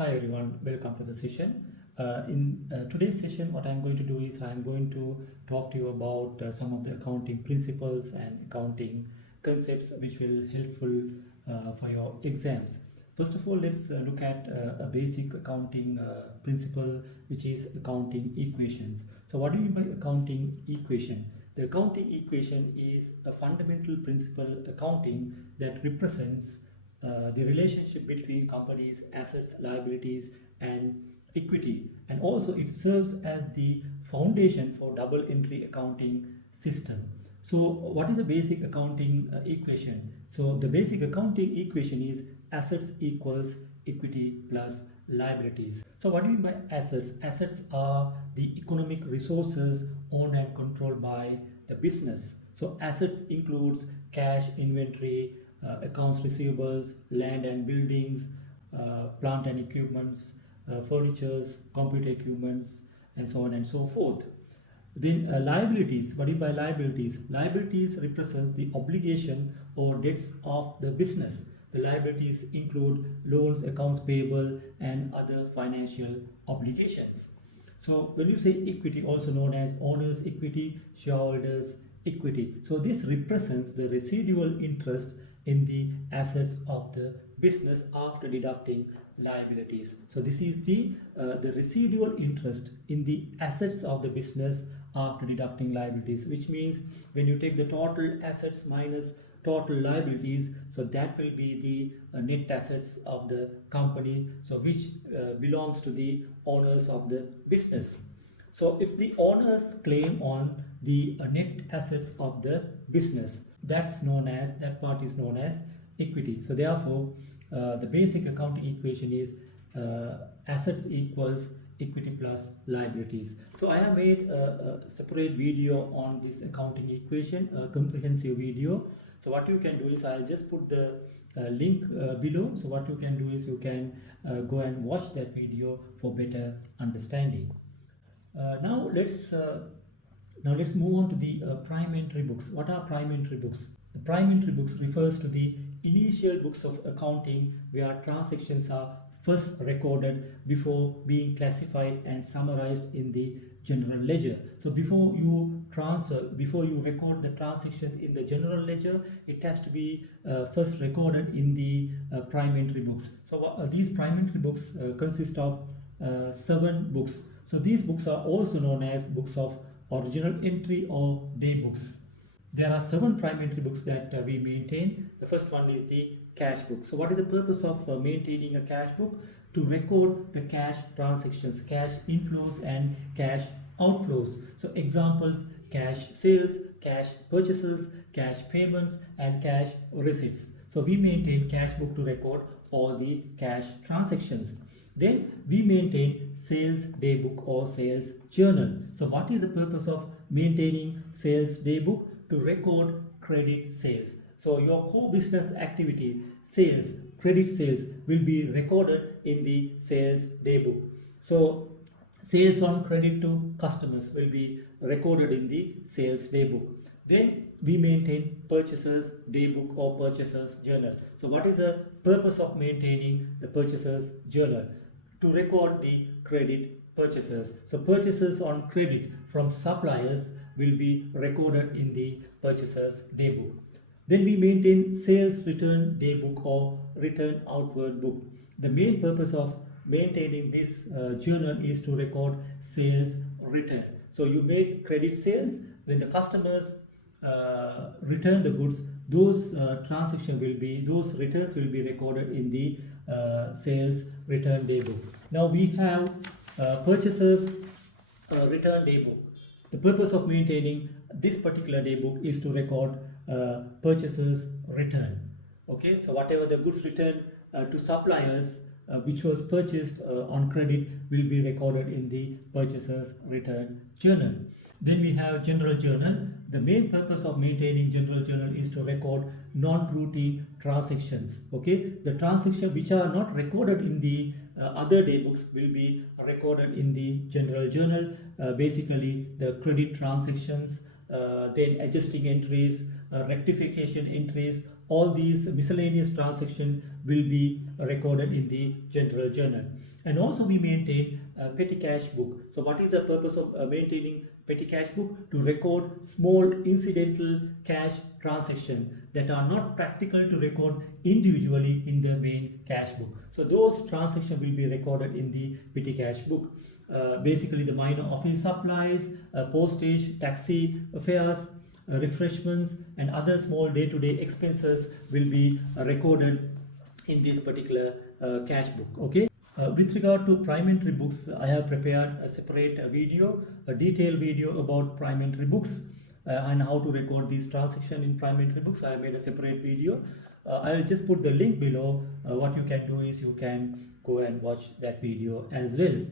Hi everyone, welcome to the session. In today's session, what I'm going to do is I'm going to talk to you about some of the accounting principles and accounting concepts which will helpful for your exams. First of all, let's look at a basic accounting principle, which is accounting equations. So what do you mean by accounting equation? The accounting equation is a fundamental principle accounting that represents the relationship between companies, assets, liabilities, and equity. And also it serves as the foundation for double entry accounting system. So what is the basic accounting equation? So the basic accounting equation is assets equals equity plus liabilities. So what do you mean by assets? Assets are the economic resources owned and controlled by the business. So assets includes cash, inventory, accounts receivables, land and buildings, plant and equipments, furnitures, computer equipments, and so on and so forth. Then liabilities. What do you mean by liabilities? Liabilities represents the obligation or debts of the business. The liabilities include loans, accounts payable, and other financial obligations. So when you say equity, also known as owner's equity, shareholders equity. So this represents the residual interest in the assets of the business after deducting liabilities. So this is the residual interest in the assets of the business after deducting liabilities, which means when you take the total assets minus total liabilities, so that will be the net assets of the company, so which belongs to the owners of the business. So it's the owner's claim on the net assets of the business. That part is known as equity. So therefore, the basic accounting equation is assets equals equity plus liabilities. So I have made a separate video on this accounting equation, a comprehensive video. So what you can do is I'll just put the link below. So what you can do is you can go and watch that video for better understanding. Now let's move on to the prime entry books. What are prime entry books? The prime entry books refers to the initial books of accounting where transactions are first recorded before being classified and summarized in the general ledger. So before you record the transaction in the general ledger, it has to be first recorded in the prime entry books. So these prime entry books consist of 7 books. So these books are also known as books of original entry or day books. There are 7 prime entry books that we maintain. The first one is the cash book. So what is the purpose of maintaining a cash book? To record the cash transactions, cash inflows and cash outflows. So examples: cash sales, cash purchases, cash payments, and cash receipts. So we maintain cash book to record all the cash transactions. Then we maintain sales day book or sales journal. So what is the purpose of maintaining sales day book? To record credit sales. So your core business activity, sales, credit sales, will be recorded in the sales day book. So sales on credit to customers will be recorded in the sales day book. Then we maintain purchasers day book or purchasers journal. So what is the purpose of maintaining the purchasers journal? To record the credit purchases. So purchases on credit from suppliers will be recorded in the purchasers day book. Then we maintain sales return day book or return outward book. The main purpose of maintaining this journal is to record sales return. So you made credit sales. When the customers return the goods, those returns will be recorded in the sales return day book. Now we have purchasers return day book. The purpose of maintaining this particular day book is to record purchasers return. Okay, so whatever the goods returned to suppliers which was purchased on credit will be recorded in the purchasers return journal. Then we have general journal. The main purpose of maintaining general journal is to record non-routine transactions. Okay, the transactions which are not recorded in the other day books will be recorded in the general journal. Basically the credit transactions, then adjusting entries, rectification entries, all these miscellaneous transactions will be recorded in the general journal. And also we maintain a petty cash book. So what is the purpose of maintaining petty cash book? To record small incidental cash transactions that are not practical to record individually in the main cash book. So those transactions will be recorded in the petty cash book. Basically the minor office supplies, postage, taxi fares, refreshments and other small day-to-day expenses will be recorded in this particular cash book. Okay. With regard to prime entry books, I have prepared a separate video, a detailed video about prime entry books and how to record these transactions in prime entry books. I have made a separate video. I will just put the link below. What you can do is you can go and watch that video as well.